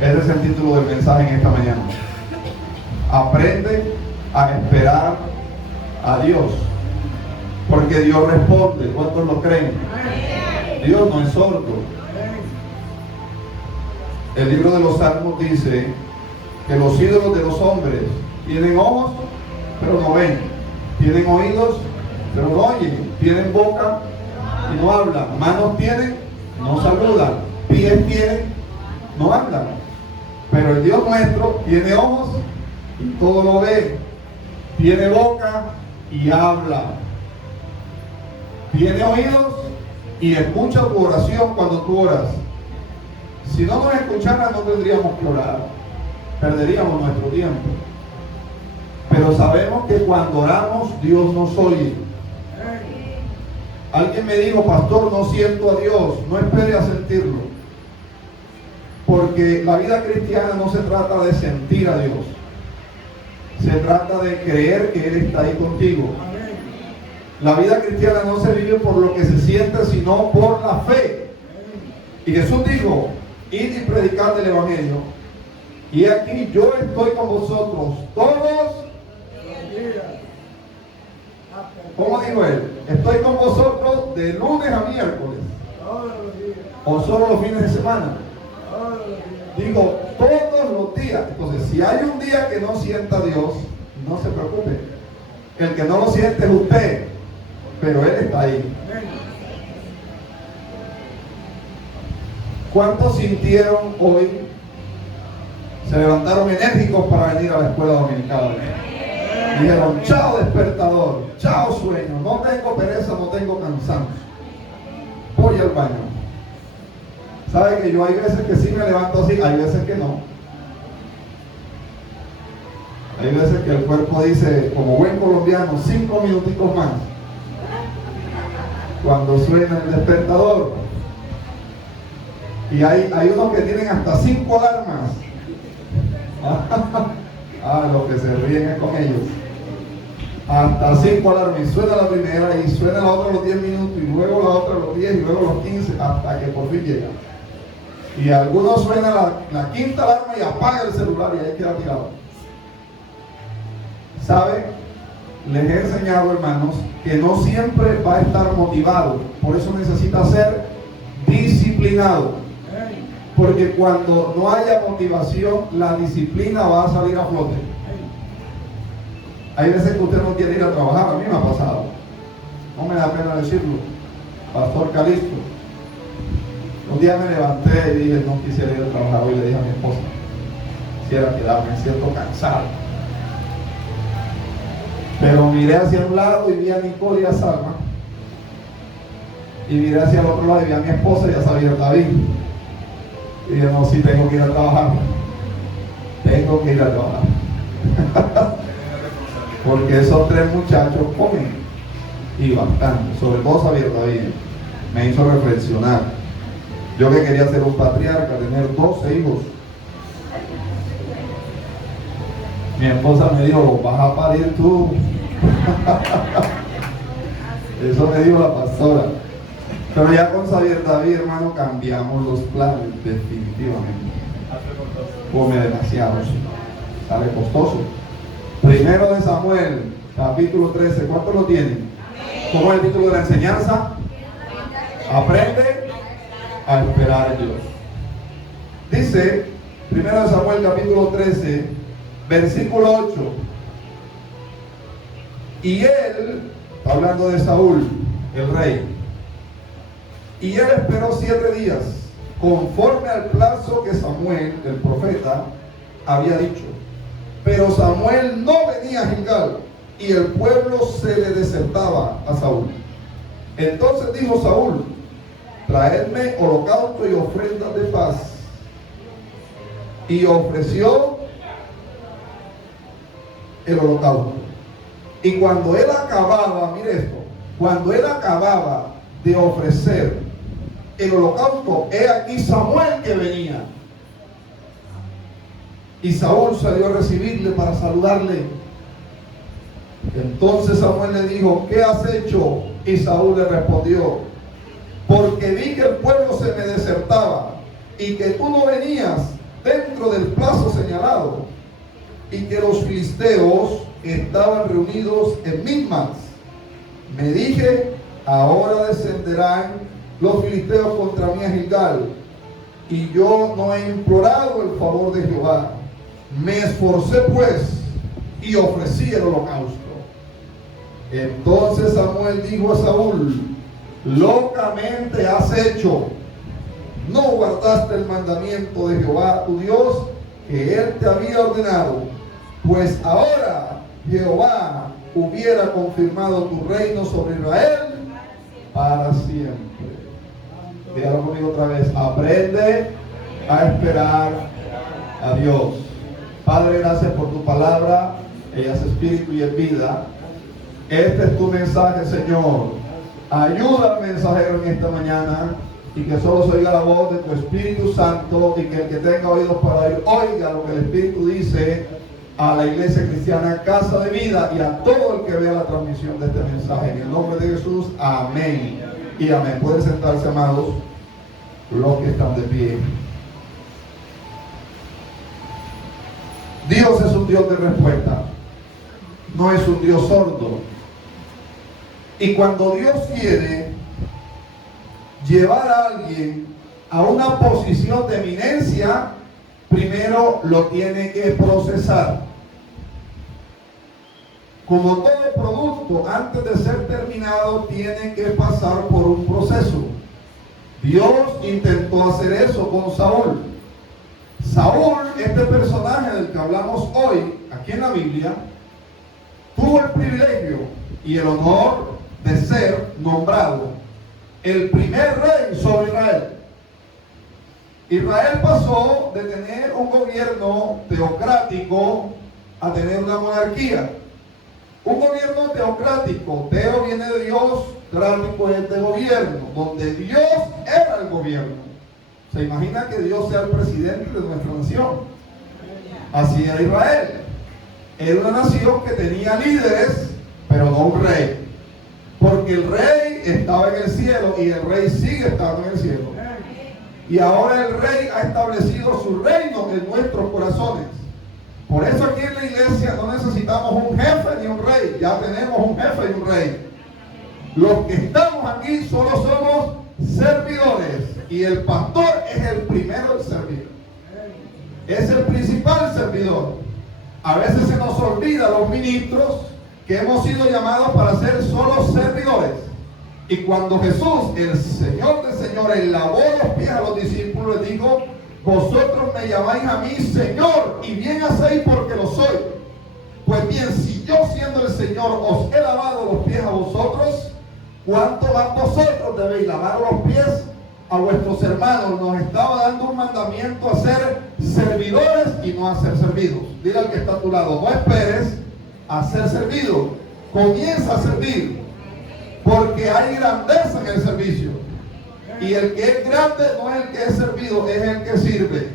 Ese es el título del mensaje en esta mañana. Aprende a esperar a Dios, porque Dios responde. ¿Cuántos lo creen? Dios no es sordo. El libro de los Salmos dice que los ídolos de los hombres tienen ojos, pero no ven, tienen oídos, pero no oyen, tienen boca y no hablan, manos tienen, no saludan, pies tienen, no andan. Pero el Dios nuestro tiene ojos y todo lo ve, tiene boca y habla, tiene oídos y escucha tu oración cuando tú oras. Si no nos escuchara, no tendríamos que orar, perderíamos nuestro tiempo. Pero sabemos que cuando oramos, Dios nos oye. Alguien me dijo: pastor, no siento a Dios. No espere a sentirlo, porque la vida cristiana no se trata de sentir a Dios, se trata de creer que Él está ahí contigo. La vida cristiana no se vive por lo que se siente, sino por la fe. Y Jesús dijo: id y predicad el evangelio, y aquí yo estoy con vosotros todos los días. ¿Cómo dijo Él? Estoy con vosotros de lunes a miércoles, o solo los fines de semana. Digo, todos los días. Entonces, si hay un día que no sienta a Dios, no se preocupe. El que no lo siente es usted, pero Él está ahí. ¿Cuántos sintieron hoy? Se levantaron enérgicos para venir a la escuela dominical. Dijeron: chao despertador, chao sueño, no tengo pereza, no tengo cansancio, voy al baño. ¿Sabe que yo hay veces que sí me levanto así, hay veces que no? Hay veces que el cuerpo dice, como buen colombiano, 5 minuticos más, cuando suena el despertador. Y hay unos que tienen hasta 5 alarmas. Los que se ríen es con ellos. Hasta 5 alarmas, y suena la primera, y suena la otra a los 10 minutos, y luego la otra a los 10, y luego a los 15, hasta que por fin llega. Y algunos suena la quinta alarma y apaga el celular y ahí queda tirado. ¿Sabe? Les he enseñado, hermanos, que no siempre va a estar motivado. Por eso necesita ser disciplinado. Porque cuando no haya motivación, la disciplina va a salir a flote. Hay veces que usted no quiere ir a trabajar. A mí me ha pasado. No me da pena decirlo. Pastor Calixto. Un día me levanté y dije: no quisiera ir a trabajar hoy. Le dije a mi esposa: quisiera quedarme, me siento cansado. Pero miré hacia un lado y vi a Nicole y a Salma. Y miré hacia el otro lado y vi a mi esposa y a Xavier David. Y dije: no, sí, tengo que ir a trabajar. Tengo que ir a trabajar. Porque esos 3 muchachos comen. Y bastante. Sobre todo Xavier David. Me hizo reflexionar. Yo que quería ser un patriarca, tener 12 hijos. Mi esposa me dijo: vas a parir tú. Eso me dijo la pastora. Pero ya con Xavier David, hermano, cambiamos los planes definitivamente. Come demasiado, sale costoso. Primero de Samuel, capítulo 13. ¿Cuántos lo tienen? ¿Cómo es el título de la enseñanza? Aprende a esperar a Dios. Dice, primero de Samuel, capítulo 13, versículo 8. Y él, hablando de Saúl, el rey, y él esperó 7 días, conforme al plazo que Samuel, el profeta, había dicho. Pero Samuel no venía a Gilgal, y el pueblo se le desertaba a Saúl. Entonces dijo Saúl: traedme holocausto y ofrendas de paz. Y ofreció el holocausto. Y cuando él acababa, mire esto, cuando él acababa de ofrecer el holocausto, he aquí Samuel que venía. Y Saúl salió a recibirle para saludarle. Entonces Samuel le dijo: ¿qué has hecho? Y Saúl le respondió: porque vi que el pueblo se me desertaba y que tú no venías. Ten y que los filisteos estaban reunidos en Micmas. Me dije, ahora descenderán los filisteos contra mí a Gilgal, y yo no he implorado el favor de Jehová. Me esforcé pues y ofrecí el holocausto. Entonces Samuel dijo a Saúl, locamente has hecho. No guardaste el mandamiento de Jehová tu Dios que él te había ordenado, pues ahora Jehová hubiera confirmado tu reino sobre Israel para siempre. Dígalo conmigo otra vez, aprende a esperar a Dios. Padre, gracias por tu palabra, ella es espíritu y es vida. Este es tu mensaje, Señor. Ayuda al mensajero en esta mañana y que solo se oiga la voz de tu Espíritu Santo, y que el que tenga oídos para oír, oiga lo que el Espíritu dice a la iglesia cristiana Casa de Vida y a todo el que vea la transmisión de este mensaje. En el nombre de Jesús, amén y amén. Pueden sentarse, amados, los que están de pie. Dios es un Dios de respuesta, no es un Dios sordo. Y cuando Dios quiere llevar a alguien a una posición de eminencia, primero lo tiene que procesar. Como todo producto, antes de ser terminado, tiene que pasar por un proceso. Dios intentó hacer eso con Saúl. Saúl, este personaje del que hablamos hoy, aquí en la Biblia, tuvo el privilegio y el honor de ser nombrado el primer rey sobre Israel. Israel pasó de tener un gobierno teocrático a tener una monarquía. Un gobierno teocrático, teo viene de Dios, crático es de gobierno, donde Dios era el gobierno. ¿Se imagina que Dios sea el presidente de nuestra nación? Así era Israel. Era una nación que tenía líderes, pero no un rey. Porque el rey estaba en el cielo y el rey sigue estando en el cielo. Y ahora el rey ha establecido su reino en nuestros corazones. Por eso aquí en la iglesia no necesitamos un jefe ni un rey. Ya tenemos un jefe y un rey. Los que estamos aquí solo somos servidores. Y el pastor es el primero en servir. Es el principal servidor. A veces se nos olvida los ministros que hemos sido llamados para ser solo servidores. Y cuando Jesús, el Señor de señores, lavó los pies a los discípulos, les dijo, vosotros me llamáis a mí Señor, y bien hacéis porque lo soy. Pues bien, si yo siendo el Señor os he lavado los pies a vosotros, ¿cuánto más vosotros debéis lavar los pies a vuestros hermanos? Nos estaba dando un mandamiento a ser servidores y no a ser servidos. Dile al que está a tu lado, no esperes a ser servido, comienza a servir, porque hay grandeza en el servicio. Y el que es grande no es el que es servido, es el que sirve.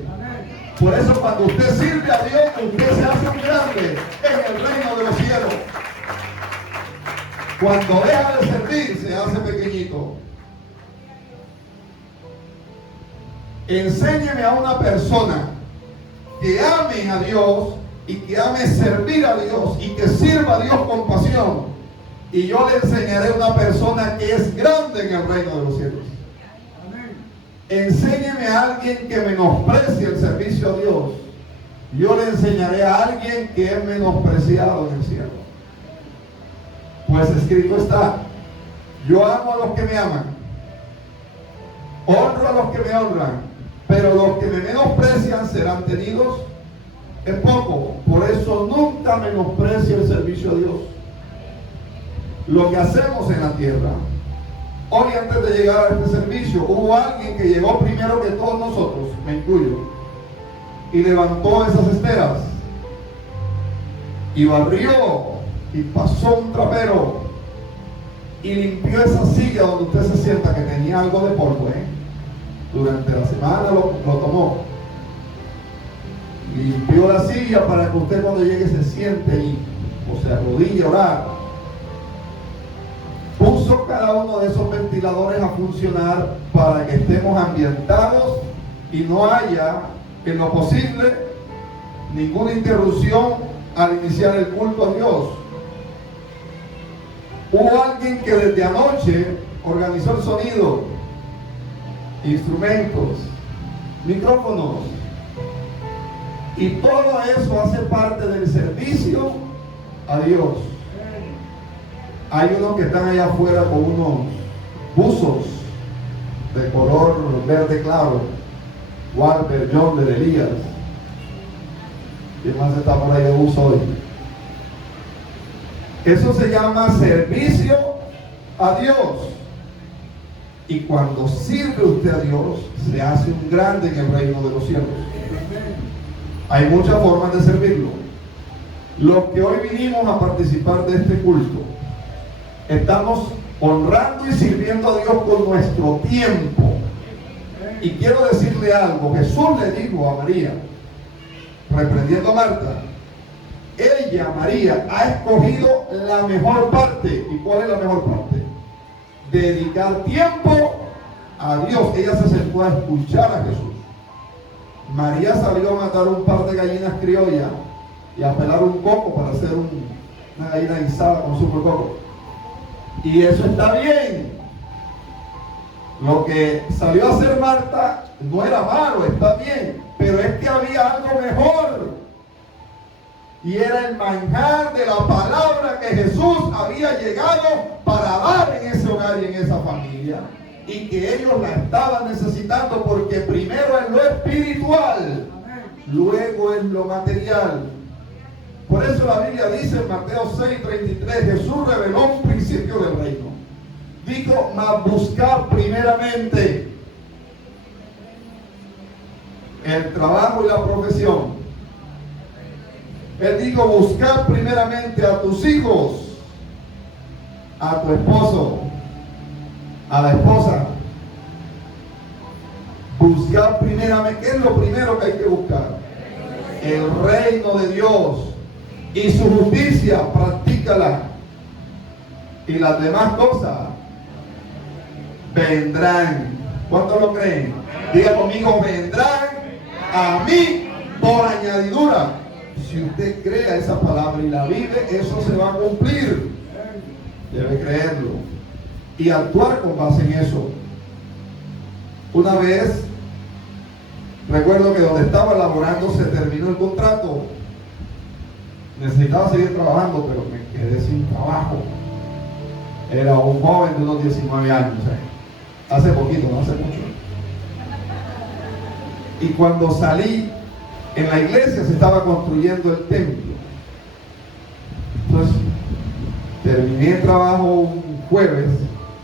Por eso cuando usted sirve a Dios, usted se hace un grande en el reino de los cielos. Cuando deja de servir, se hace pequeñito. Enséñeme a una persona que ame a Dios y que ame servir a Dios y que sirva a Dios con pasión, y yo le enseñaré a una persona que es grande en el reino de los cielos. Enséñeme a alguien que menosprecie el servicio a Dios, yo le enseñaré a alguien que es menospreciado en el cielo. Pues escrito está, yo amo a los que me aman, honro a los que me honran, pero los que me menosprecian serán tenidos en poco. Por eso nunca menosprecie el servicio a Dios. Lo que hacemos en la tierra. Hoy, antes de llegar a este servicio, hubo alguien que llegó primero que todos nosotros, me incluyo, y levantó esas esteras y barrió y pasó un trapero y limpió esa silla donde usted se sienta, que tenía algo de polvo, durante la semana lo tomó, limpió la silla para que usted cuando llegue se siente y se arrodille a orar. Puso cada uno de esos ventiladores a funcionar para que estemos ambientados y no haya, en lo posible, ninguna interrupción al iniciar el culto a Dios. Hubo alguien que desde anoche organizó el sonido, instrumentos, micrófonos, y todo eso hace parte del servicio a Dios. Hay unos que están allá afuera con unos buzos de color verde claro, Walter, John, de Elías. ¿Quién más está por ahí de buzo hoy? Eso se llama servicio a Dios. Y cuando sirve usted a Dios, se hace un grande en el reino de los cielos. Hay muchas formas de servirlo. Los que hoy vinimos a participar de este culto, estamos honrando y sirviendo a Dios con nuestro tiempo. Y quiero decirle algo. Jesús le dijo a María, reprendiendo a Marta, ella, María, ha escogido la mejor parte. ¿Y cuál es la mejor parte? Dedicar tiempo a Dios. Ella se sentó a escuchar a Jesús. María salió a matar un par de gallinas criollas y a pelar un coco para hacer una gallina guisada con sumo de coco. Y eso está bien. Lo que salió a hacer Marta no era malo, está bien, pero es que había algo mejor. Y era el manjar de la palabra que Jesús había llegado para dar en ese hogar y en esa familia. Y que ellos la estaban necesitando, porque primero es lo espiritual, luego es lo material. Por eso la Biblia dice en Mateo 6:33, Jesús reveló un principio del reino. Dijo, mas buscar primeramente el trabajo y la profesión. Él dijo, buscar primeramente a tus hijos, a tu esposo, a la esposa. Buscar primeramente. ¿Qué es lo primero que hay que buscar? El reino de Dios y su justicia, practícala. Y las demás cosas vendrán. ¿Cuántos lo creen? Diga conmigo, vendrán a mí por añadidura. Si usted crea esa palabra y la vive, eso se va a cumplir. Debe creerlo y actuar con base en eso. Una vez, recuerdo que donde estaba laborando se terminó el contrato. Necesitaba seguir trabajando, pero me quedé sin trabajo. Era un joven de unos 19 años, hace poquito, no hace mucho. Y cuando salí, en la iglesia se estaba construyendo el templo. Entonces, terminé el trabajo un jueves.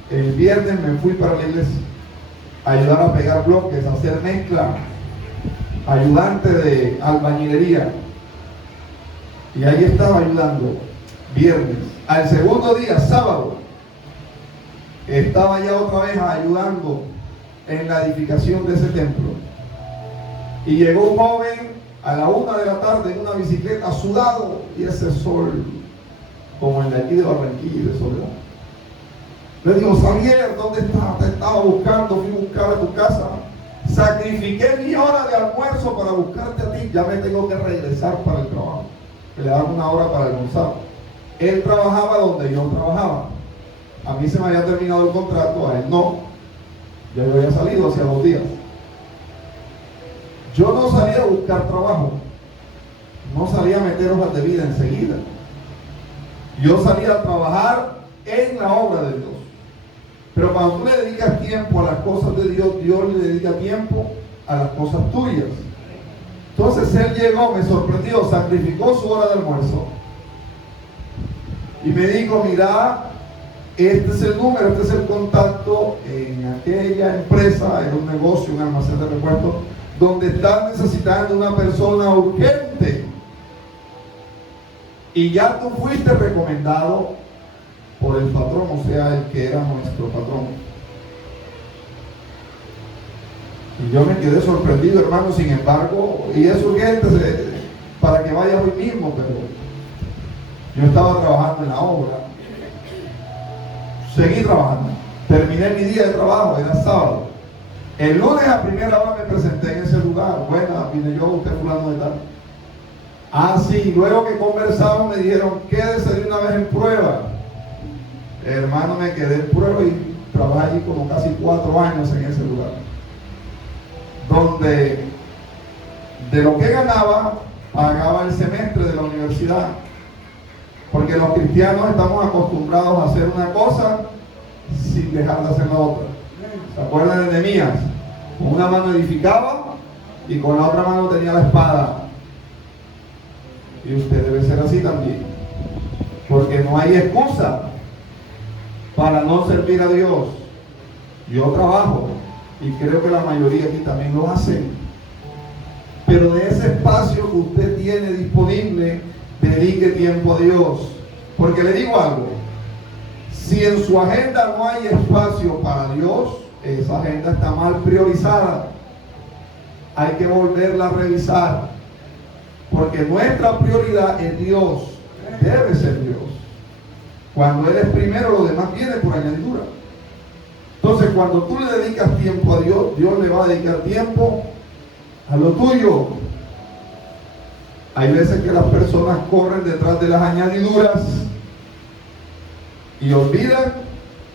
El viernes me fui para la iglesia a ayudar a pegar bloques, a hacer mezcla, ayudante de albañilería. Y ahí estaba ayudando, viernes. Al segundo día, sábado, estaba ya otra vez ayudando en la edificación de ese templo. Y llegó un joven a la 1 de la tarde en una bicicleta, sudado, y ese sol, como el de aquí de Barranquilla, de Soledad. Le digo, Xavier, ¿dónde estás? Te estaba buscando, fui a buscar a tu casa. Sacrifiqué mi hora de almuerzo para buscarte a ti. Ya me tengo que regresar para el trabajo. Que le daban una hora para almorzar. Él trabajaba donde yo trabajaba. A mí se me había terminado el contrato, a él no. Ya yo había salido hace 2 días. Yo no salía a buscar trabajo. No salía a meter hojas de vida enseguida. Yo salía a trabajar en la obra de Dios. Pero cuando tú le dedicas tiempo a las cosas de Dios, Dios le dedica tiempo a las cosas tuyas. Entonces él llegó, me sorprendió, sacrificó su hora de almuerzo y me dijo, mira, este es el número, este es el contacto en aquella empresa, en un negocio, un almacén de repuestos, donde están necesitando una persona urgente. Y ya tú fuiste recomendado por el patrón, o sea, el que era nuestro patrón. Y yo me quedé sorprendido, hermano, sin embargo, y es urgente para que vaya hoy mismo, pero yo estaba trabajando en la obra. Seguí trabajando. Terminé mi día de trabajo, era sábado. El lunes a primera hora me presenté en ese lugar. Bueno, vine yo, usted fulano de tal. Ah, sí, luego que conversamos me dijeron, quédese de una vez en prueba. Hermano, me quedé en prueba y trabajé allí como casi 4 años en ese lugar. Donde de lo que ganaba, pagaba el semestre de la universidad. Porque los cristianos estamos acostumbrados a hacer una cosa sin dejar de hacer la otra. ¿Se acuerdan de Nehemías? Con una mano edificaba y con la otra mano tenía la espada. Y usted debe ser así también. Porque no hay excusa para no servir a Dios. Yo trabajo y creo que la mayoría aquí también lo hacen. Pero de ese espacio que usted tiene disponible, dedique tiempo a Dios. Porque le digo algo, si en su agenda no hay espacio para Dios, esa agenda está mal priorizada. Hay que volverla a revisar. Porque nuestra prioridad es Dios. Debe ser Dios. Cuando Él es primero, lo demás viene por añadidura. Entonces, cuando tú le dedicas tiempo a Dios, Dios le va a dedicar tiempo a lo tuyo. Hay veces que las personas corren detrás de las añadiduras y olvidan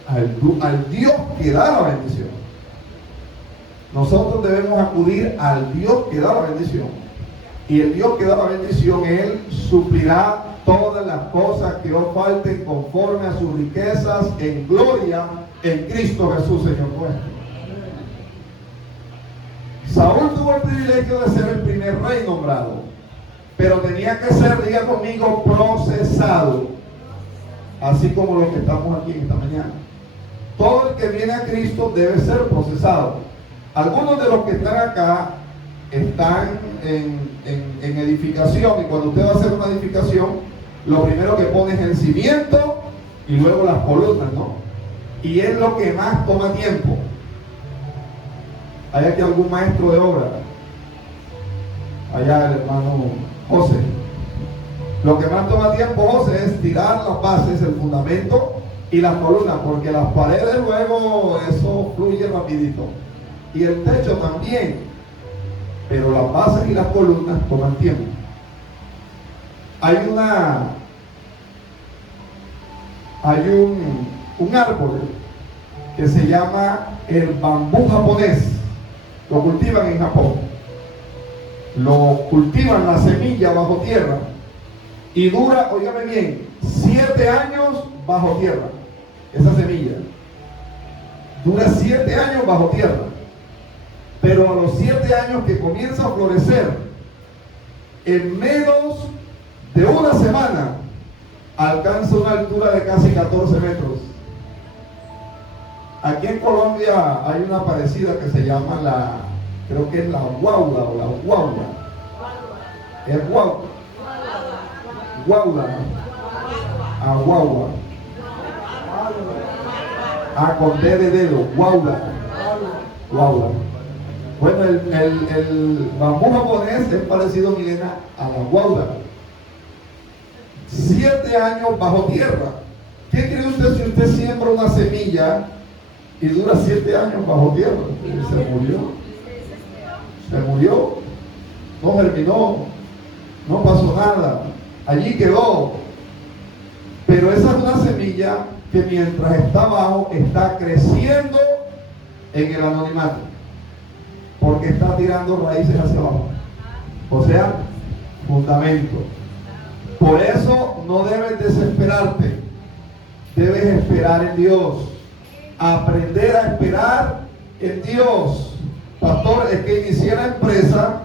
al Dios que da la bendición. Nosotros debemos acudir al Dios que da la bendición. Y el Dios que da la bendición, Él suplirá todas las cosas que os falten conforme a sus riquezas en gloria en Cristo Jesús, Señor nuestro. Saúl tuvo el privilegio de ser el primer rey nombrado, pero tenía que ser, diga conmigo, procesado, así como los que estamos aquí esta mañana. Todo el que viene a Cristo debe ser procesado. Algunos de los que están acá están en edificación, y cuando usted va a hacer una edificación, lo primero que pone es el cimiento y luego las columnas, ¿no? Y es lo que más toma tiempo. ¿Hay aquí algún maestro de obra? Allá el hermano José. Lo que más toma tiempo, José, es tirar las bases, el fundamento y las columnas, porque las paredes luego eso fluye rapidito. Y el techo también. Pero las bases y las columnas toman tiempo. Hay un árbol que se llama el bambú japonés. Lo cultivan en Japón. Lo cultivan la semilla bajo tierra y dura, óigame bien, 7 años bajo tierra. Esa semilla dura 7 años bajo tierra. Pero a los 7 años que comienza a florecer, en menos de una semana alcanza una altura de casi 14 metros. Aquí en Colombia hay una parecida que se llama creo que es la guaula o la guaula. Es guaula. Guaula. A guaula. A con D de dedo. Guaula. Guaula. Bueno, el bambú japonés es parecido, Milena, a la guaula. 7 años bajo tierra. ¿Qué cree usted si usted siembra una semilla y dura 7 años bajo tierra? Se murió. Se murió. No germinó. No pasó nada. Allí quedó. Pero esa es una semilla que mientras está abajo está creciendo en el anonimato. Porque está tirando raíces hacia abajo. O sea, fundamento. Por eso no debes desesperarte. Debes esperar en Dios. Aprender a esperar en Dios. Pastor, es que inicié la empresa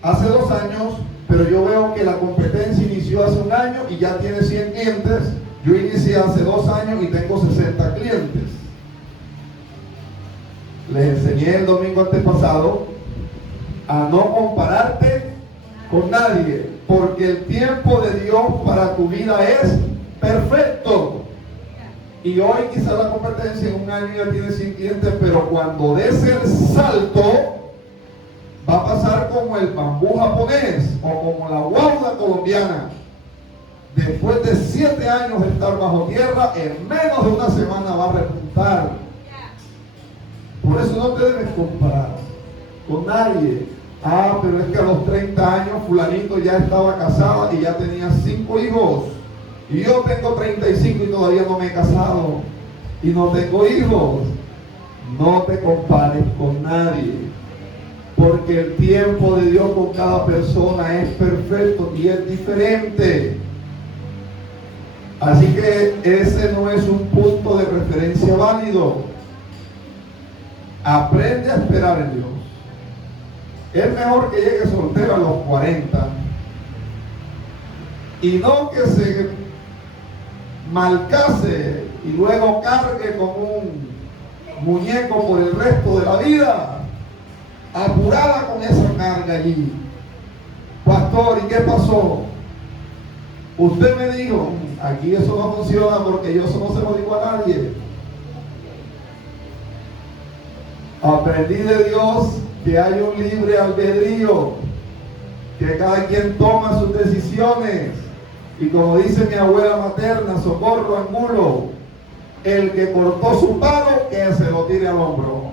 hace 2 años, pero yo veo que la competencia inició hace 1 año y ya tiene 100 clientes. Yo inicié hace 2 años y tengo 60 clientes. Les enseñé el domingo antepasado a no compararte con nadie, porque el tiempo de Dios para tu vida es perfecto. Y hoy quizá la competencia en 1 año ya tiene 100 clientes, pero cuando des el salto va a pasar como el bambú japonés o como la guaula colombiana. Después de 7 años de estar bajo tierra, en menos de 1 semana va a repuntar. Por eso no te debes comparar con nadie. Ah, pero es que a los 30 años fulanito ya estaba casada y ya tenía 5 hijos. Y yo tengo 35 y todavía no me he casado. Y no tengo hijos. No te compares con nadie. Porque el tiempo de Dios con cada persona es perfecto y es diferente. Así que ese no es un punto de referencia válido. Aprende a esperar en Dios. Es mejor que llegue soltero a los 40 y no que se malcase y luego cargue con un muñeco por el resto de la vida, apurada con esa carga allí. Pastor, ¿y qué pasó? Usted me dijo, aquí eso no funciona porque yo eso no se lo digo a nadie. Aprendí de Dios que hay un libre albedrío, que cada quien toma sus decisiones. Y como dice mi abuela materna, Socorro Angulo, el que cortó su palo, que se lo tire al hombro.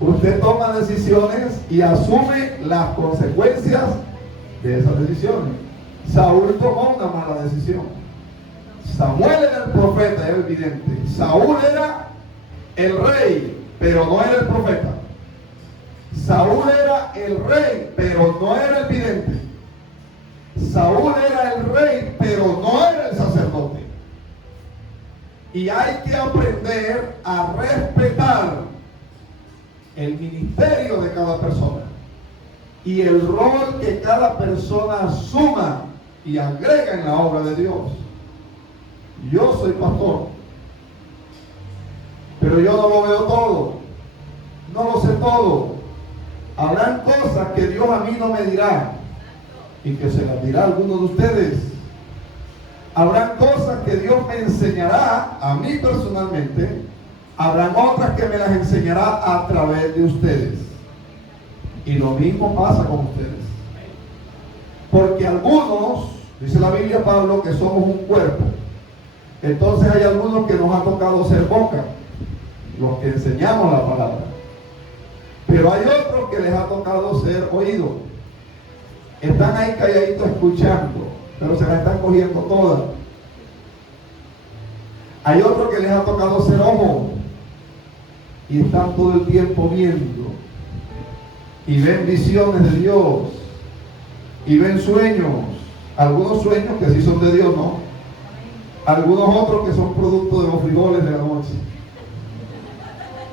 Usted toma decisiones y asume las consecuencias de esas decisiones. Saúl tomó una mala decisión. Samuel era el profeta, era el vidente. Saúl era el rey, pero no era el profeta. Saúl era el rey, pero no era el vidente. Saúl era el rey, pero no era el sacerdote. Y hay que aprender a respetar el ministerio de cada persona y el rol que cada persona asuma y agrega en la obra de Dios. Yo soy pastor, pero yo no lo veo todo, no lo sé todo. Habrán cosas que Dios a mí no me dirá y que se las dirá a alguno de ustedes. Habrán cosas que Dios me enseñará a mí personalmente. Habrán otras que me las enseñará a través de ustedes. Y lo mismo pasa con ustedes. Porque algunos, dice la Biblia, Pablo, que somos un cuerpo. Entonces hay algunos que nos ha tocado ser boca, los que enseñamos la palabra. Pero hay otros que les ha tocado ser oído. Están ahí calladitos escuchando, pero se la están cogiendo todas. Hay otros que les ha tocado ser ojo y están todo el tiempo viendo y ven visiones de Dios y ven sueños. Algunos sueños que sí son de Dios, ¿no? Algunos otros que son producto de los frijoles de la noche.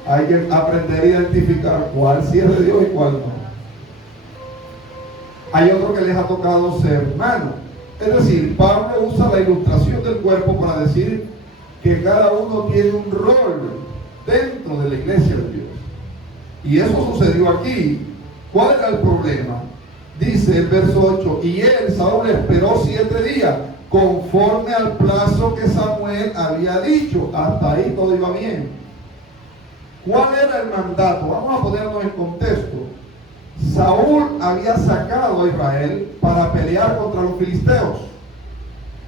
Hay que aprender a identificar cuál sí es de Dios y cuál no. Hay otros que les ha tocado ser mano. Es decir, Pablo usa la ilustración del cuerpo para decir que cada uno tiene un rol dentro de la iglesia de Dios. Y eso sucedió aquí. ¿Cuál era el problema? Dice el verso 8, y él, Saúl, esperó 7 días, conforme al plazo que Samuel había dicho. Hasta ahí todo iba bien. ¿Cuál era el mandato? Vamos a ponernos en contexto. Saúl había sacado a Israel para pelear contra los filisteos.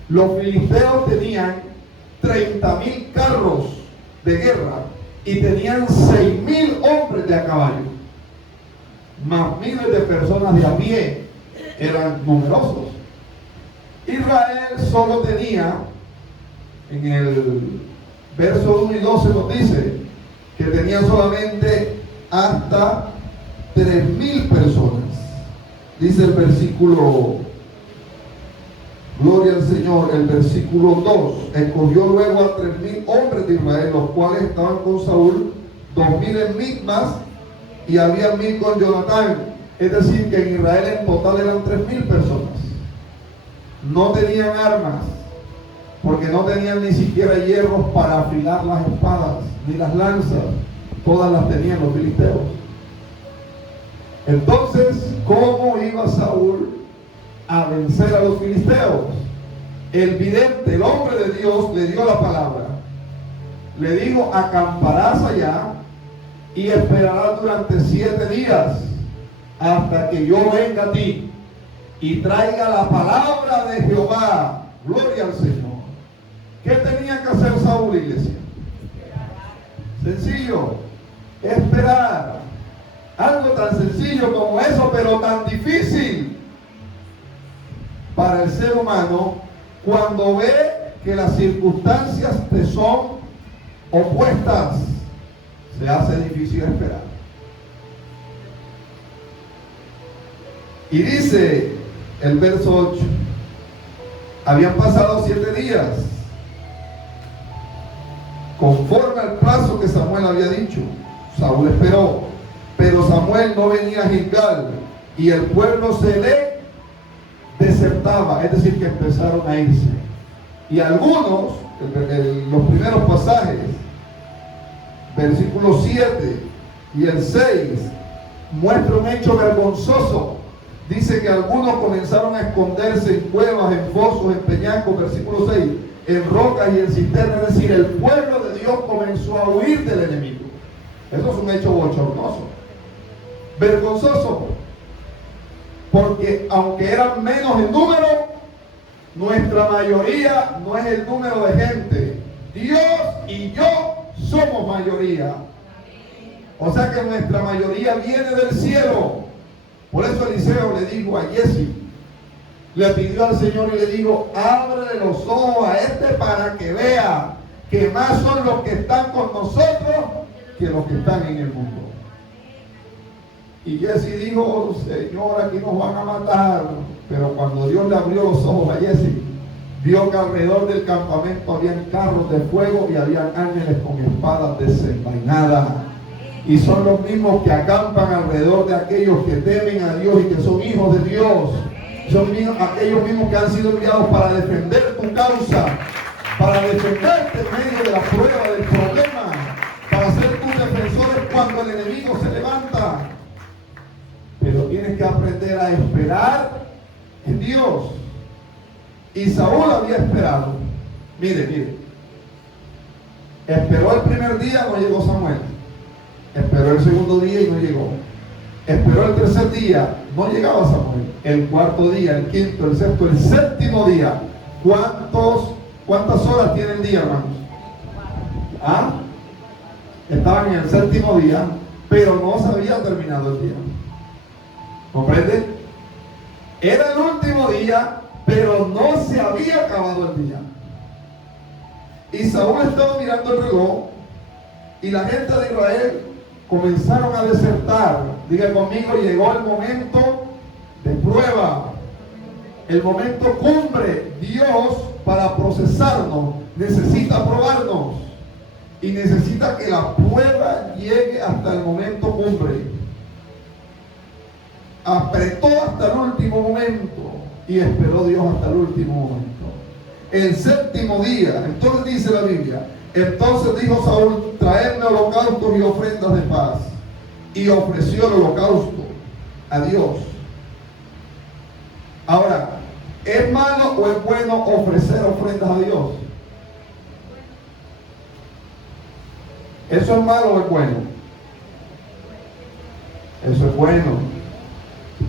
Los filisteos tenían 30,000 carros de guerra y tenían 6,000 hombres de a caballo, más miles de personas de a pie. Eran numerosos. Israel solo tenía, en el verso 1 y 12 nos dice que tenía solamente hasta 3,000 personas. Dice el versículo, gloria al Señor, el versículo 2, escogió luego a 3,000 hombres de Israel, los cuales estaban con Saúl, 2,000 en Micmas, y había 1,000 con Jonatán. Es decir, que en Israel en total eran 3,000 personas. No tenían armas, porque no tenían ni siquiera hierros para afilar las espadas, ni las lanzas. Todas las tenían los filisteos. Entonces, ¿cómo iba Saúl a vencer a los filisteos? El vidente, el hombre de Dios, le dio la palabra. Le dijo, acamparás allá y esperarás durante 7 días hasta que yo venga a ti y traiga la palabra de Jehová. Gloria al Señor. ¿Qué tenía que hacer Saúl, iglesia? Sencillo, esperar. Algo tan sencillo como eso, pero tan difícil para el ser humano cuando ve que las circunstancias te son opuestas. Se hace difícil esperar. Y dice el verso 8, habían pasado 7 días, conforme al plazo que Samuel había dicho. Saúl esperó, pero Samuel no venía a Gilgal, y el pueblo se le desertaba, es decir, que empezaron a irse. Y algunos, los primeros pasajes, versículos 7 y el 6, muestra un hecho vergonzoso. Dice que algunos comenzaron a esconderse en cuevas, en fosos, en peñascos, versículo 6, en rocas y en cisternas. Es decir, el pueblo de Dios comenzó a huir del enemigo. Eso es un hecho bochornoso, vergonzoso, porque aunque eran menos en número, nuestra mayoría no es el número de gente. Dios y yo somos mayoría. O sea que nuestra mayoría viene del cielo. Por eso Eliseo le dijo a Jesse, le pidió al Señor y le dijo, ábrele los ojos a este para que vea que más son los que están con nosotros que los que están en el mundo. Y Jesse dijo, Señor, aquí nos van a matar. Pero cuando Dios le abrió los ojos a Jesse, vio que alrededor del campamento habían carros de fuego y habían ángeles con espadas desenvainadas. Y son los mismos que acampan alrededor de aquellos que temen a Dios y que son hijos de Dios. Son aquellos mismos que han sido enviados para defender tu causa, para defenderte en medio de la prueba, del problema, para ser tus defensores cuando el enemigo se levanta. Pero tienes que aprender a esperar en Dios. Y Saúl había esperado. Mire. Esperó el primer día, no llegó Samuel. Esperó el segundo día y no llegó. Esperó el tercer día, no llegaba Samuel. El cuarto día, el quinto, el sexto, el séptimo día. ¿Cuántas horas tiene el día, hermanos? ¿Ah? Estaban en el séptimo día, pero no se había terminado el día. ¿Comprende? Era el último día, pero no se había acabado el día. Y Saúl estaba mirando el reloj, y la gente de Israel comenzaron a desertar. Diga conmigo, llegó el momento de prueba, el momento cumbre. Dios, para procesarnos, necesita probarnos y necesita que la prueba llegue hasta el momento cumbre. Apretó hasta el último momento y esperó Dios hasta el último momento. El séptimo día, entonces dice la Biblia, entonces dijo Saúl, traedme holocaustos y ofrendas de paz. Y ofreció el holocausto a Dios. Ahora, ¿es malo o es bueno ofrecer ofrendas a Dios? ¿Eso es malo o es bueno? Eso es bueno.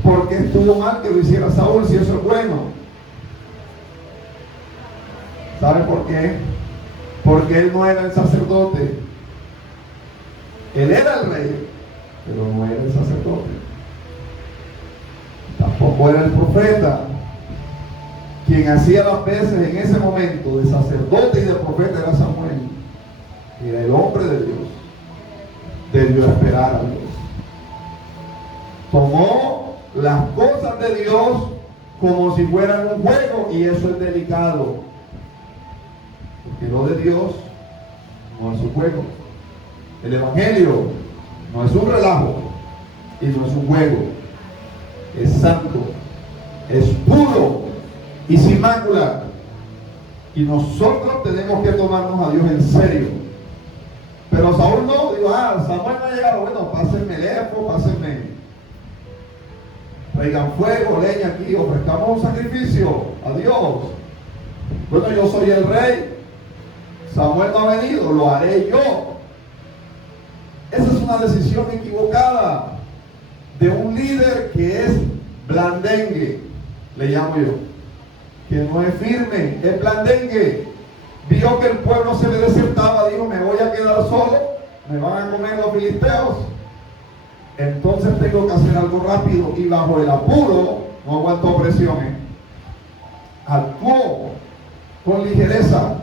¿Por qué estuvo mal que lo hiciera Saúl si eso es bueno? ¿Sabe por qué? Porque él no era el sacerdote. Él era el rey, pero no era el sacerdote. Tampoco era el profeta. Quien hacía las veces en ese momento de sacerdote y de profeta era Samuel. Era el hombre de Dios. Debió esperar a Dios. Tomó las cosas de Dios como si fueran un juego, y eso es delicado. Porque lo de Dios no es un juego. El Evangelio no es un relajo y no es un juego. Es santo, es puro y sin mácula. Y nosotros tenemos que tomarnos a Dios en serio. Pero Saúl no, digo, Samuel no ha llegado. Bueno, pásenme el efo, pásenme. Traigan fuego, leña aquí, ofrezcamos un sacrificio a Dios. Bueno, yo soy el rey. Samuel no ha venido, lo haré yo. Esa es una decisión equivocada de un líder que es blandengue, le llamo yo, que no es firme, es blandengue. Vio que el pueblo se le desertaba, dijo, me voy a quedar solo, me van a comer los filisteos. entonces tengo que hacer algo rápido, y bajo el apuro, no aguantó presiones, actuó con ligereza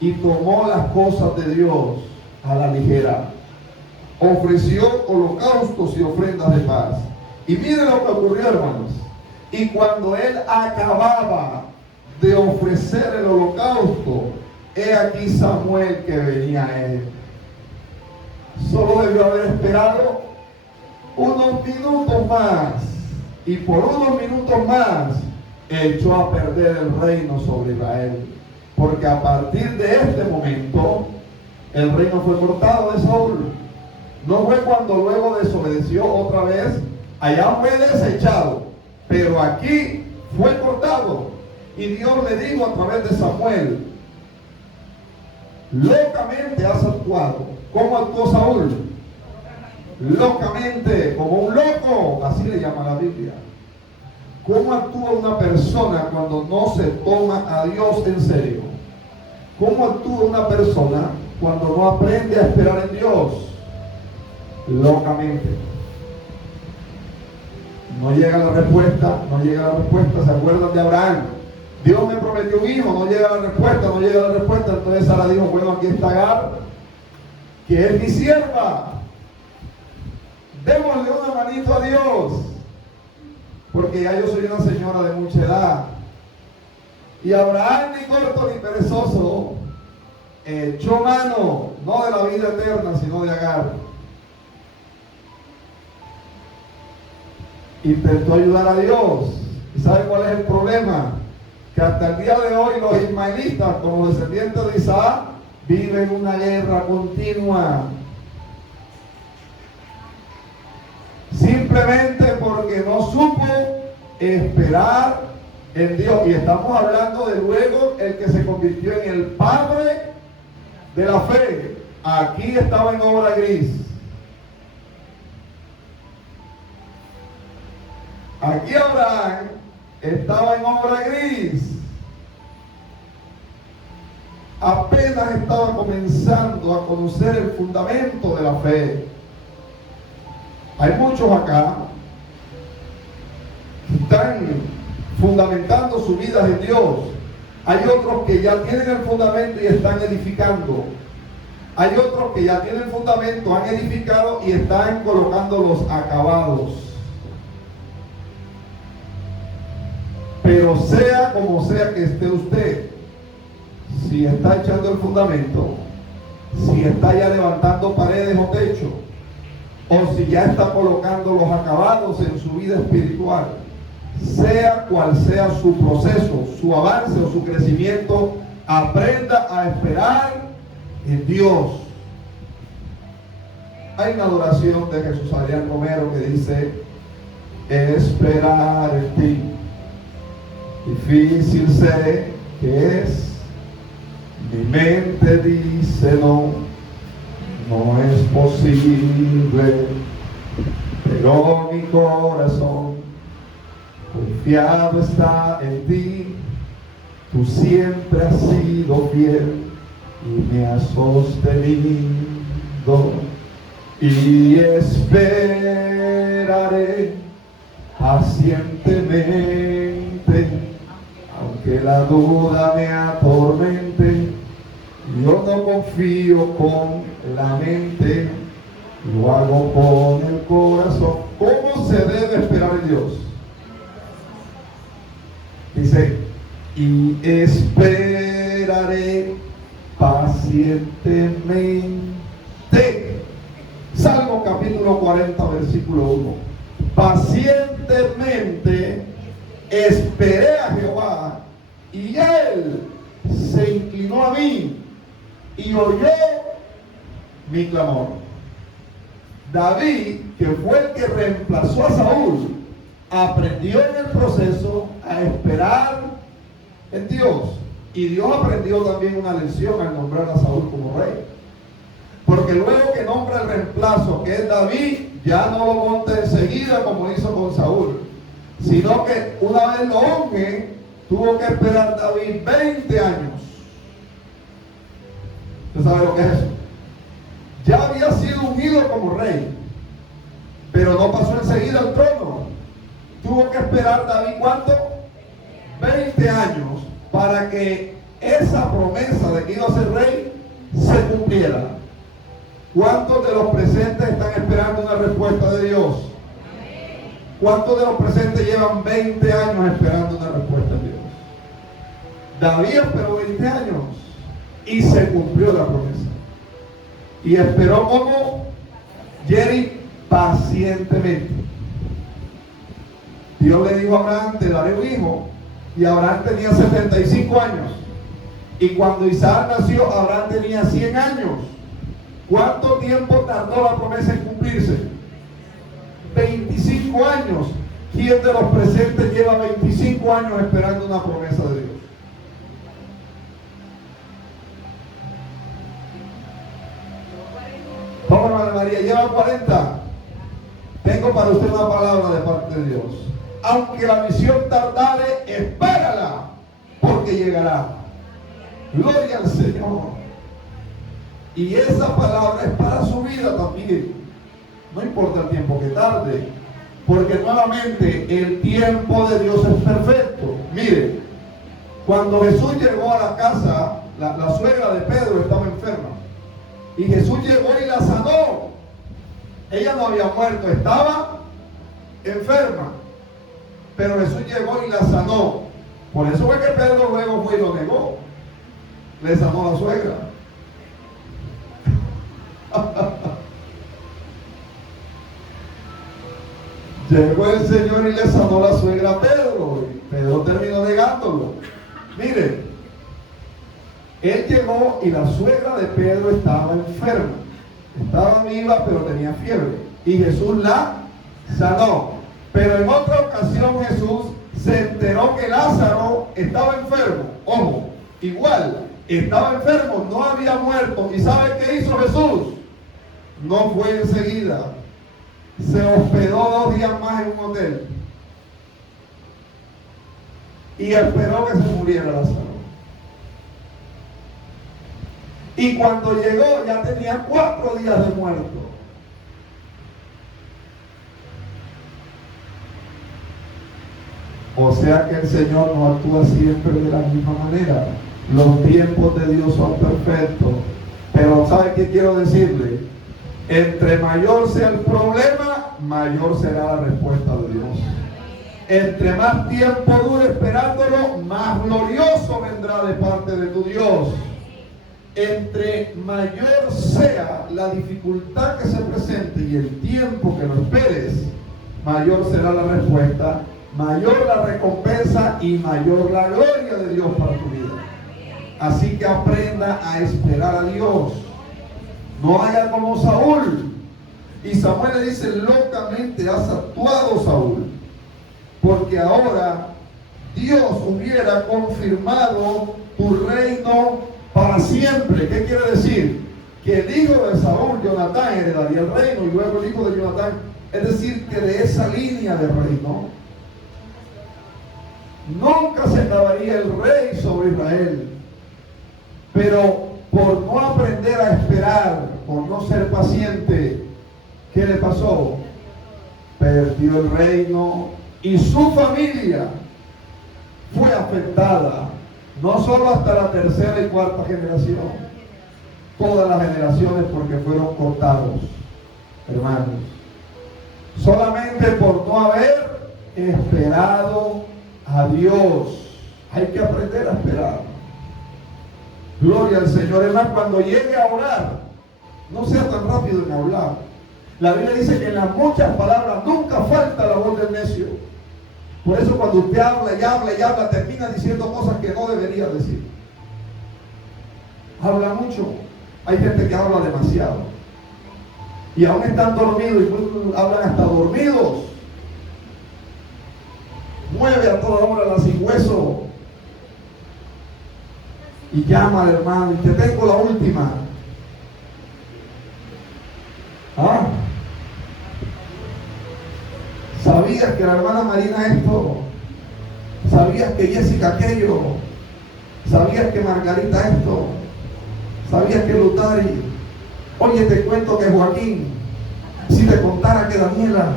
y tomó las cosas de Dios a la ligera. Ofreció holocaustos y ofrendas de paz. Y miren lo que ocurrió, hermanos. Y cuando él acababa de ofrecer el holocausto, he aquí Samuel que venía a él. Solo debió haber esperado unos minutos más, y por unos minutos más echó a perder el reino sobre Israel, porque a partir de este momento el reino fue cortado de Saúl. No fue cuando luego desobedeció otra vez, allá fue desechado, pero aquí fue cortado. Y Dios le dijo a través de Samuel: locamente has actuado. ¿Cómo actuó Saúl? Locamente, como un loco, así le llama la Biblia. ¿Cómo actúa una persona cuando no se toma a Dios en serio? ¿Cómo actúa una persona cuando no aprende a esperar en Dios? Locamente. No llega la respuesta, ¿se acuerdan de Abraham? Dios me prometió un hijo, no llega la respuesta, entonces Sara dijo: bueno, aquí está Agar, que es mi sierva, démosle una manito a Dios, porque ya yo soy una señora de mucha edad. Y Abraham, ni corto ni perezoso, echó mano, no de la vida eterna, sino de Agar. Intentó ayudar a Dios. ¿Y sabe cuál es el problema? Que hasta el día de hoy los ismaelitas, como descendientes de Isaac, viven una guerra continua. Simplemente porque no supo esperar en Dios. Y estamos hablando de luego el que se convirtió en el padre de la fe. Aquí estaba en obra gris. Aquí Abraham estaba en obra gris. Apenas estaba comenzando a conocer el fundamento de la fe. Hay muchos acá que están fundamentando su vida en Dios. Hay otros que ya tienen el fundamento y están edificando. Hay otros que ya tienen el fundamento, han edificado y están colocando los acabados. Pero sea como sea que esté usted, si está echando el fundamento, si está ya levantando paredes o techo, o si ya está colocando los acabados en su vida espiritual, sea cual sea su proceso, su avance o su crecimiento, aprenda a esperar en Dios. Hay una adoración de Jesús Adrián Romero que dice: esperar en ti. Difícil sé que es, mi mente dice no es posible, pero mi corazón confiado está en ti. Tú siempre has sido fiel y me has sostenido, y esperaré pacientemente. Aunque la duda me atormente, yo no confío con la mente, lo hago con el corazón. ¿Cómo se debe esperar en Dios? Dice: y esperaré pacientemente. Salmo capítulo 40, versículo 1. Pacientemente esperé a Jehová, y Él se inclinó a mí y oyó mi clamor. David, que fue el que reemplazó a Saúl, aprendió en el proceso a esperar en Dios. Y Dios aprendió también una lección al nombrar a Saúl como rey. Porque luego que nombra el reemplazo, que es David, ya no lo monta enseguida como hizo con Saúl, sino que una vez lo unge, tuvo que esperar David 20 años. ¿Usted sabe lo que es eso? Ya había sido ungido como rey, pero no pasó enseguida al trono. Tuvo que esperar David, ¿cuánto? 20 años para que esa promesa de que iba a ser rey se cumpliera. ¿Cuántos de los presentes están esperando una respuesta de Dios? ¿Cuántos de los presentes llevan 20 años esperando una respuesta de Dios? David esperó 20 años y se cumplió la promesa. Y esperó como Jerry, pacientemente. Dios le dijo a Abraham, te daré un hijo. Y Abraham tenía 75 años. Y cuando Isaac nació, Abraham tenía 100 años. ¿Cuánto tiempo tardó la promesa en cumplirse? 25 años. ¿Quién de los presentes lleva 25 años esperando una promesa de Dios? ¿Cómo, hermana María? ¿Lleva 40? Tengo para usted una palabra de parte de Dios. Aunque la visión tardare, espérala, porque llegará. Gloria al Señor. Y esa palabra es para su vida también. No importa el tiempo que tarde, porque nuevamente el tiempo de Dios es perfecto. Mire, cuando Jesús llegó a la casa, la suegra de Pedro estaba enferma. Y Jesús llegó y la sanó. Ella no había muerto, estaba enferma. Pero Jesús llegó y la sanó. Por eso fue que Pedro luego fue y lo negó. Le sanó a la suegra. Llegó el Señor y le sanó a la suegra a Pedro. Y Pedro terminó negándolo. Mire, él llegó y la suegra de Pedro estaba enferma. Estaba viva, pero tenía fiebre. Y Jesús la sanó. Pero en otra ocasión Jesús se enteró que Lázaro estaba enfermo. Ojo, igual, estaba enfermo, no había muerto. ¿Y sabe qué hizo Jesús? No fue enseguida. Se hospedó 2 días más en un hotel. Y esperó que se muriera Lázaro. Y cuando llegó ya tenía 4 días de muerto. O sea que el Señor no actúa siempre de la misma manera. Los tiempos de Dios son perfectos. Pero ¿sabe qué quiero decirle? Entre mayor sea el problema, mayor será la respuesta de Dios. Entre más tiempo dure esperándolo, más glorioso vendrá de parte de tu Dios. Entre mayor sea la dificultad que se presente y el tiempo que lo esperes, mayor será la respuesta, mayor la recompensa y mayor la gloria de Dios para tu vida. Así que aprenda a esperar a Dios. No haga como Saúl. Y Samuel le dice, locamente has actuado, Saúl, porque ahora Dios hubiera confirmado tu reino para siempre. ¿Qué quiere decir? Que el hijo de Saúl, Jonatán, heredaría el reino, y luego el hijo de Jonatán, es decir, que de esa línea de reino nunca se acabaría el rey sobre Israel. Pero por no aprender a esperar, por no ser paciente, ¿qué le pasó? Perdió el reino y su familia fue afectada. No solo hasta la 3ª y 4ª generación, todas las generaciones, porque fueron cortados, hermanos, solamente por no haber esperado a Dios. Hay que aprender a esperar. Gloria al Señor. Es más, cuando llegue a orar, no sea tan rápido en hablar. La Biblia dice que en las muchas palabras nunca falta la voz del necio. Por eso cuando usted habla y habla y habla, termina diciendo cosas que no debería decir. Habla mucho. Hay gente que habla demasiado. Y aún están dormidos, y hablan hasta dormidos. Mueve a toda hora la sin hueso. Y llama al hermano, y te tengo la última. ¿Sabías que la hermana Marina esto? ¿Sabías que Jessica aquello? ¿Sabías que Margarita esto? ¿Sabías que Lutari? Oye, te cuento que Joaquín, si si te contara que Daniela,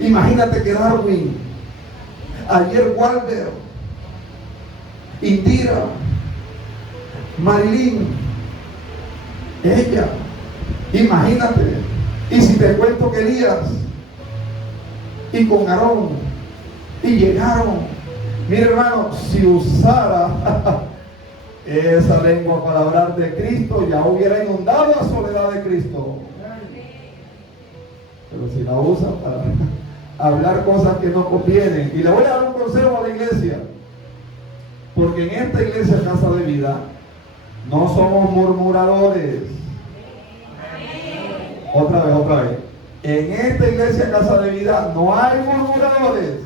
imagínate que Darwin, ayer Walter, Indira, Marilyn, ella, imagínate. Y si te cuento que Elías y con Aarón y llegaron, mire hermano, si usara esa lengua para hablar de Cristo, ya hubiera inundado la soledad de Cristo. Pero si la usa para hablar cosas que no convienen. Y le voy a dar un consejo a la iglesia, porque en esta iglesia Casa de Vida no somos murmuradores. Otra vez. En esta iglesia Casa de Vida no hay murmuradores.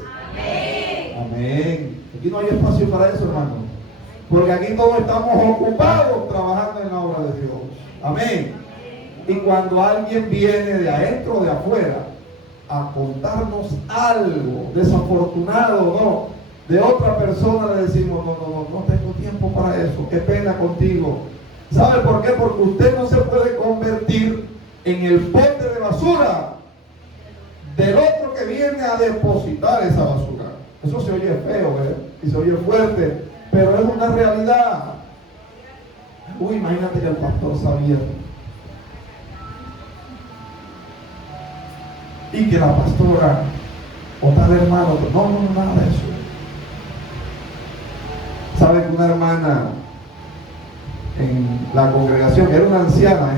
Amén. Aquí no hay espacio para eso, hermano, porque aquí todos estamos ocupados trabajando en la obra de Dios. Amén. Y cuando alguien viene de adentro o de afuera a contarnos algo desafortunado, no, de otra persona, le decimos, no tengo tiempo para eso, qué pena contigo. ¿Sabe por qué? Porque usted no se puede convertir en el bote de basura del otro que viene a depositar esa basura. Eso se oye feo, y se oye fuerte, pero es una realidad. Uy, imagínate que el pastor sabía y que la pastora o tal hermano, no, nada de eso. ¿Sabe que una hermana en la congregación, que era una anciana,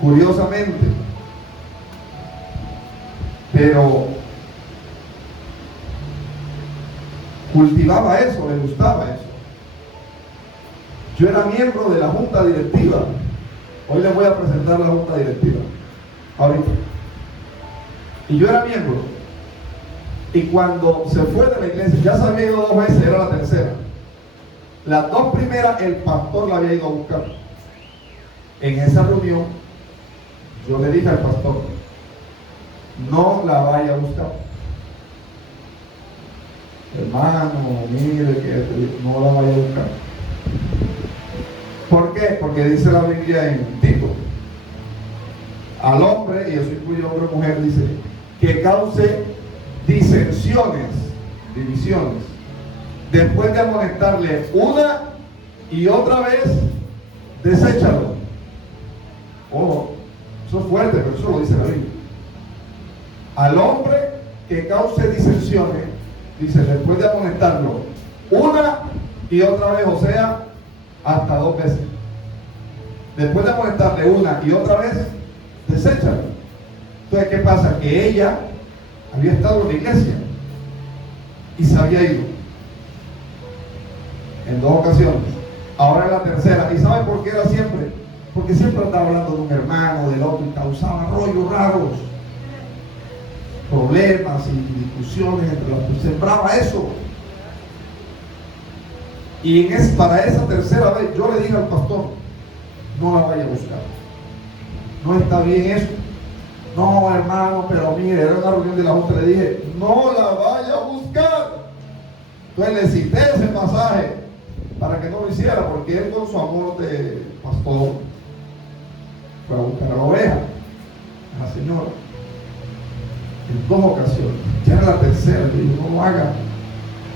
curiosamente, pero cultivaba eso, le gustaba eso? Yo era miembro de la junta directiva. Hoy les voy a presentar la junta directiva, ahorita. Y yo era miembro. Y cuando se fue de la iglesia, ya se había ido 2 veces, era la tercera. Las 2 primeras el pastor la había ido a buscar. En esa reunión yo le dije al pastor, no la vaya a buscar, hermano, mire que no la vaya a buscar. ¿Por qué? Porque dice la Biblia en Tito, al hombre, y eso incluye hombre o mujer, dice que cause disensiones, divisiones, después de amonestarle una y otra vez, deséchalo. Oh, eso es fuerte, pero eso lo dice la Biblia. Al hombre que cause disensiones, dice, después de amonestarlo una y otra vez, o sea, hasta 2 veces. Después de amonestarle una y otra vez, deséchalo. Entonces, ¿qué pasa? Que ella había estado en la iglesia y se había ido en 2 ocasiones. Ahora es la tercera. ¿Y sabe por qué era siempre? Porque siempre estaba hablando de un hermano, del otro, y causaba rollos raros, problemas y discusiones entre los que sembraba eso. Y para esa tercera vez yo le dije al pastor, no la vaya a buscar, no está bien eso. No, hermano, pero mire, era una reunión de la junta, le dije, no la vaya a buscar. Entonces le cité ese pasaje para que no lo hiciera, porque él con su amor de pastor fue a buscar a la oveja, a la señora, en 2 ocasiones. Ya era la tercera, le dije, no lo haga.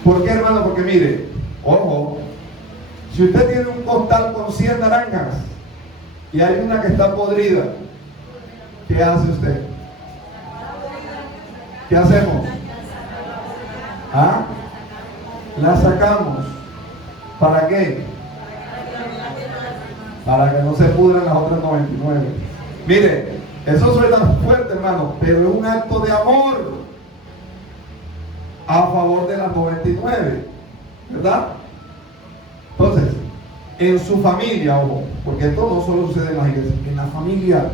¿Por qué, hermano? Porque mire, ojo, si usted tiene un costal con 100 naranjas y hay una que está podrida, ¿qué hace usted? ¿Qué hacemos? ¿Ah? La sacamos. ¿Para qué? Para que no se pudran las otras 99. Mire, eso suena fuerte, hermano, pero es un acto de amor a favor de las 99, ¿verdad? Entonces, en su familia, ojo, porque esto no solo sucede en las iglesias, en la familia.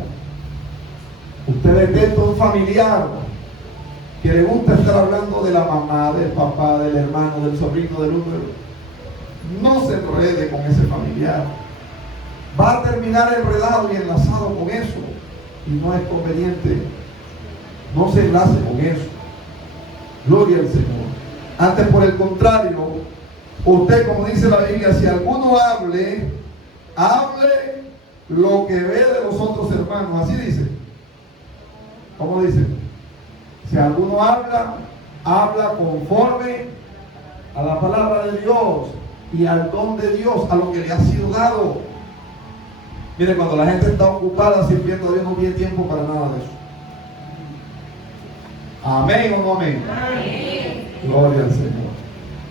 Usted detesta un familiar que le gusta estar hablando de la mamá, del papá, del hermano, del sobrino, del otro. No se enrede con ese familiar. Va a terminar enredado y enlazado con eso. Y no es conveniente. No se enlace con eso. Gloria al Señor. Antes, por el contrario, usted, como dice la Biblia, si alguno hable lo que ve de los otros hermanos. Así dice. ¿Cómo dice? Si alguno habla, habla conforme a la palabra de Dios y al don de Dios, a lo que le ha sido dado. Mire, cuando la gente está ocupada sirviendo a Dios, no tiene tiempo para nada de eso. Amén o no amén. Amén. Gloria al Señor.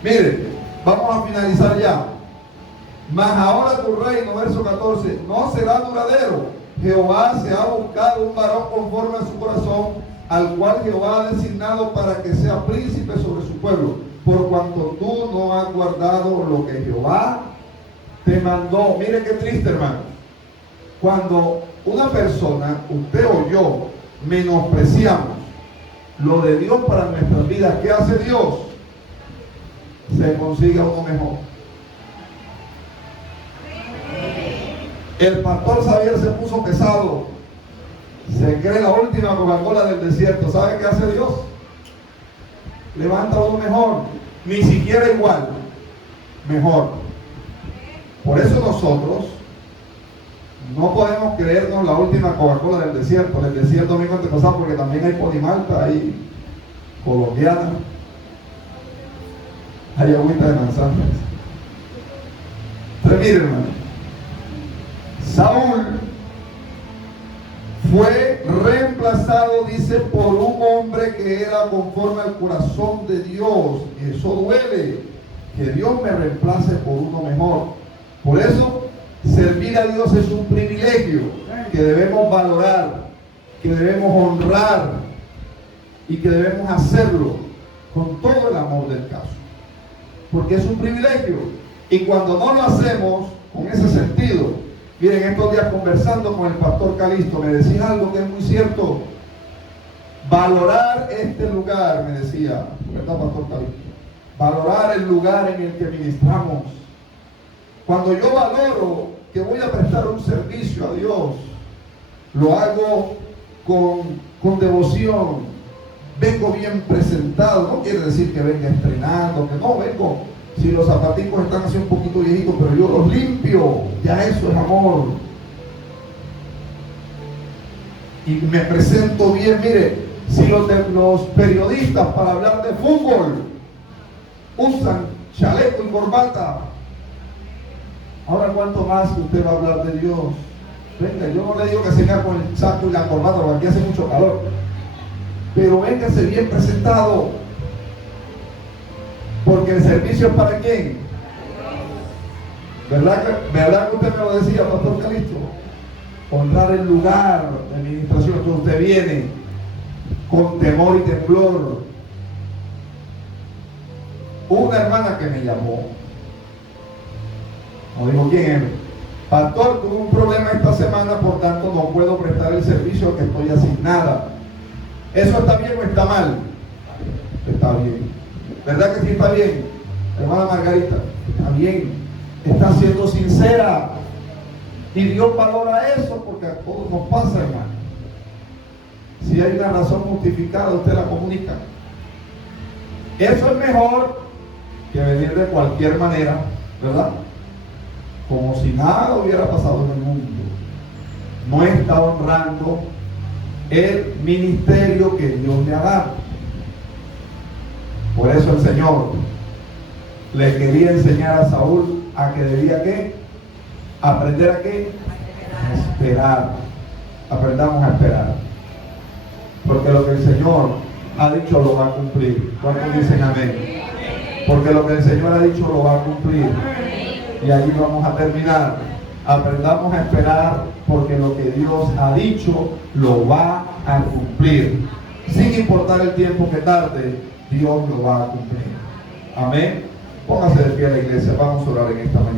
Mire, vamos a finalizar ya. Mas ahora tu reino, verso 14, no será duradero. Jehová se ha buscado un varón conforme a su corazón, al cual Jehová ha designado para que sea príncipe sobre su pueblo, por cuanto tú no has guardado lo que Jehová te mandó. Mire qué triste, hermano. Cuando una persona, usted o yo, menospreciamos lo de Dios para nuestras vidas, ¿qué hace Dios? Se consigue a uno mejor. El pastor Xavier se puso pesado, se cree la última Coca-Cola del desierto. ¿Sabe qué hace Dios? Levanta a uno mejor, ni siquiera igual, mejor. Por eso nosotros no podemos creernos la última Coca-Cola del desierto. Del desierto domingo antepasado, porque también hay Ponimalta, hay colombiana, hay agüita de manzanas. Entonces miren, hermano, Saúl fue reemplazado, dice, por un hombre que era conforme al corazón de Dios. Y eso duele, que Dios me reemplace por uno mejor. Por eso, servir a Dios es un privilegio que debemos valorar, que debemos honrar y que debemos hacerlo con todo el amor del caso. Porque es un privilegio. Y cuando no lo hacemos con ese sentido, miren, estos días conversando con el pastor Calisto, me decía algo que es muy cierto. Valorar este lugar, me decía, ¿verdad, pastor Calisto? Valorar el lugar en el que ministramos. Cuando yo valoro que voy a prestar un servicio a Dios, lo hago con devoción, vengo bien presentado. No quiere decir que venga estrenando, que no, vengo, si los zapaticos están así un poquito viejitos, pero yo los limpio, ya eso es amor. Y me presento bien. Mire, si los periodistas para hablar de fútbol usan chaleco y corbata, ahora cuánto más usted va a hablar de Dios. Venga, yo no le digo que se venga con el saco y la corbata, porque aquí hace mucho calor, pero véngase bien presentado, porque el servicio es para quién. ¿Verdad que usted me lo decía, pastor Calisto? Honrar el lugar de administración. Entonces usted viene con temor y temblor. Una hermana que me llamó, no digo quién es: pastor, tuve un problema esta semana, por tanto no puedo prestar el servicio que estoy asignada. ¿Eso está bien o está mal? Está bien. ¿Verdad que sí está bien? Hermana Margarita, está bien. Está siendo sincera. Y Dios valora eso, porque a todos nos pasa, hermano. Si hay una razón justificada, usted la comunica. Eso es mejor que venir de cualquier manera, ¿verdad? Como si nada hubiera pasado en el mundo. No está honrando el ministerio que Dios le ha dado. Por eso el Señor le quería enseñar a Saúl a que debía ¿qué? Aprender a ¿qué? A esperar. Aprendamos a esperar. Porque lo que el Señor ha dicho lo va a cumplir. ¿Cuántos dicen amén? Porque lo que el Señor ha dicho lo va a cumplir. Y allí vamos a terminar. Aprendamos a esperar, porque lo que Dios ha dicho lo va a cumplir. Sin importar el tiempo que tarde, Dios lo va a cumplir. Amén. Póngase de pie a la iglesia. Vamos a orar en esta mañana.